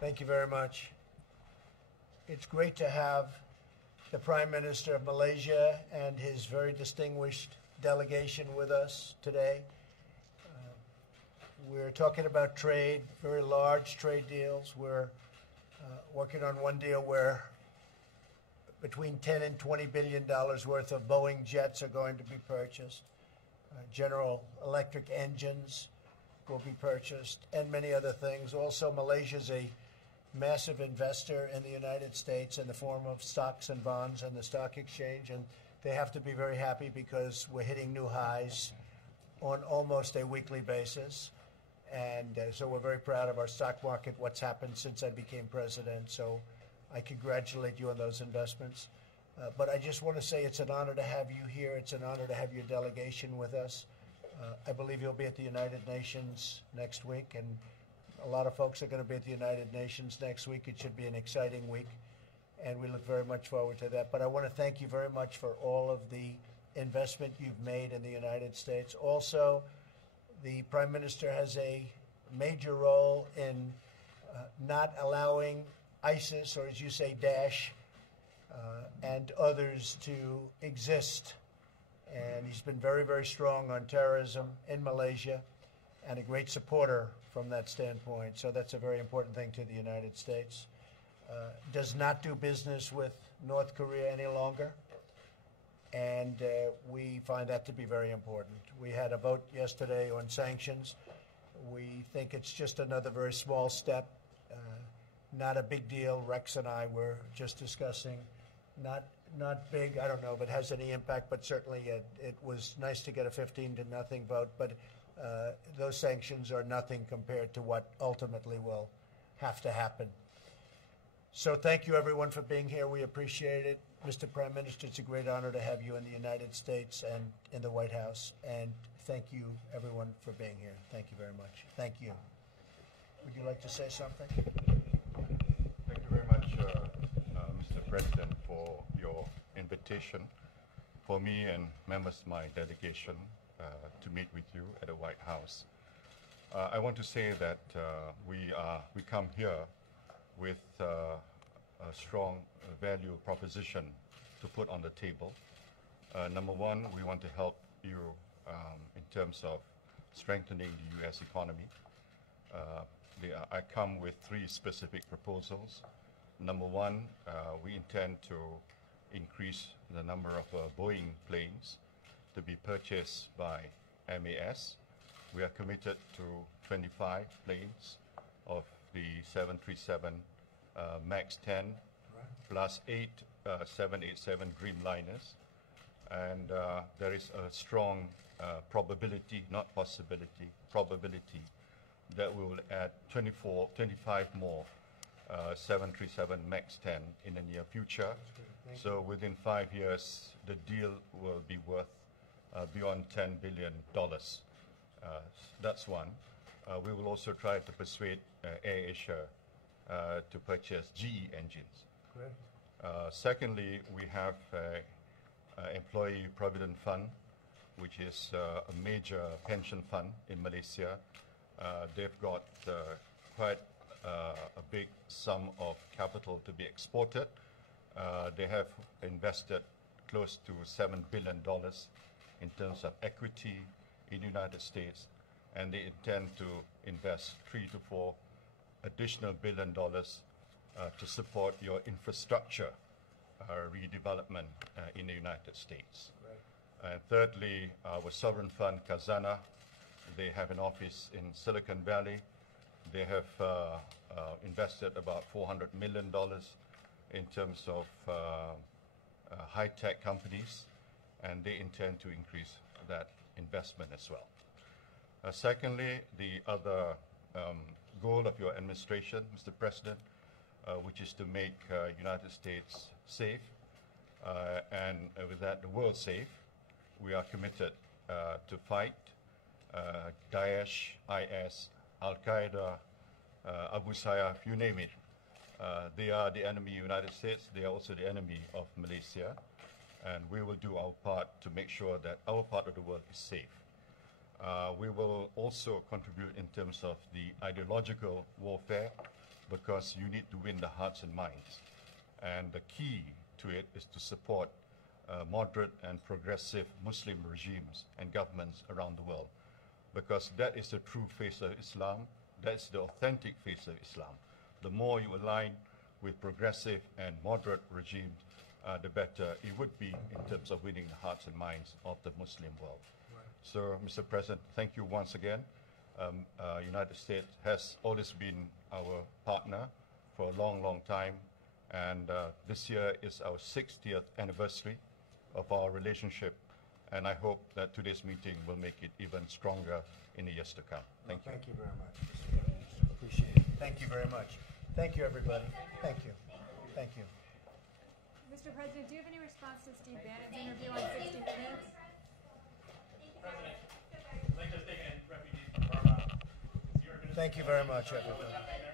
Thank you very much. It's great to have the Prime Minister of Malaysia and his very distinguished delegation with us today. We're talking about trade, very large trade deals. We're working on one deal where between $10 and $20 billion worth of Boeing jets are going to be purchased. General Electric engines will be purchased, and many other things. Also, Malaysia's a massive investor in the United States in the form of stocks and bonds and the stock exchange, and they have to be very happy because we're hitting new highs on almost a weekly basis. And so we're very proud of our stock market, what's happened since I became president. So I congratulate you on those investments. But I just want to say it's an honor to have you here. It's an honor to have your delegation with us. I believe you'll be at the United Nations next week, and a lot of folks are going to be at the United Nations next week. It should be an exciting week, and we look very much forward to that. But I want to thank you very much for all of the investment you've made in the United States. Also, the Prime Minister has a major role in not allowing ISIS, or as you say, Daesh, and others to exist. And he's been very, very strong on terrorism in Malaysia and a great supporter from that standpoint. So that's a very important thing to the United States. Does not do business with North Korea any longer. And we find that to be very important. We had a vote yesterday on sanctions. We think it's just another very small step, not a big deal. Rex and I were just discussing, not big, I don't know if it has any impact, but certainly it was nice to get a 15-0 vote. But those sanctions are nothing compared to what ultimately will have to happen. So thank you, everyone, for being here. We appreciate it. Mr. Prime Minister, it's a great honor to have you in the United States and in the White House. And thank you, everyone, for being here. Thank you very much. Thank you. Would you like to say something? Thank you very much, Mr. President, for your invitation for me and members of my delegation to meet with you at the White House. I want to say that we come here with a strong value proposition to put on the table. Number one, we want to help you in terms of strengthening the U.S. economy. I come with three specific proposals. Number one, we intend to increase the number of Boeing planes to be purchased by MAS. We are committed to 25 planes of the 737 MAX 10, plus 8 787 Dreamliners. And there is a strong probability, not possibility, probability that we will add 25 more 737 MAX 10 in the near future. So within 5 years, the deal will be worth beyond $10 billion. That's one. We will also try to persuade AirAsia to purchase GE engines. Great. Secondly, we have Employee Provident Fund, which is a major pension fund in Malaysia. They've got quite a big sum of capital to be exported. They have invested close to $7 billion in terms of equity in the United States, and they intend to invest $3 to $4 additional billion to support your infrastructure redevelopment in the United States. Right. And thirdly, our sovereign fund, Khazanah, they have an office in Silicon Valley. They have invested about $400 million in terms of high-tech companies, and they intend to increase that investment as well. Secondly, the other goal of your administration, Mr. President, which is to make United States safe, and with that, the world safe. We are committed to fight Daesh, IS, Al-Qaeda, Abu Sayyaf, you name it. They are the enemy of the United States. They are also the enemy of Malaysia. And we will do our part to make sure that our part of the world is safe. We will also contribute in terms of the ideological warfare because you need to win the hearts and minds. And the key to it is to support moderate and progressive Muslim regimes and governments around the world, because that is the true face of Islam, that's the authentic face of Islam. The more you align with progressive and moderate regimes, the better it would be in terms of winning the hearts and minds of the Muslim world. Right. So, Mr. President, thank you once again. United States has always been our partner for a long, long time, and this year is our 60th anniversary of our relationship, and I hope that today's meeting will make it even stronger in the years to come. Thank you. Thank you very much. Appreciate it. Thank you very much. Thank you, everybody. Thank you. Thank you. Mr. President, do you have any response to Steve Bannon's interview on 60 Minutes? President, Malaysia's taken refugees from Burma. Thank you very much, everybody.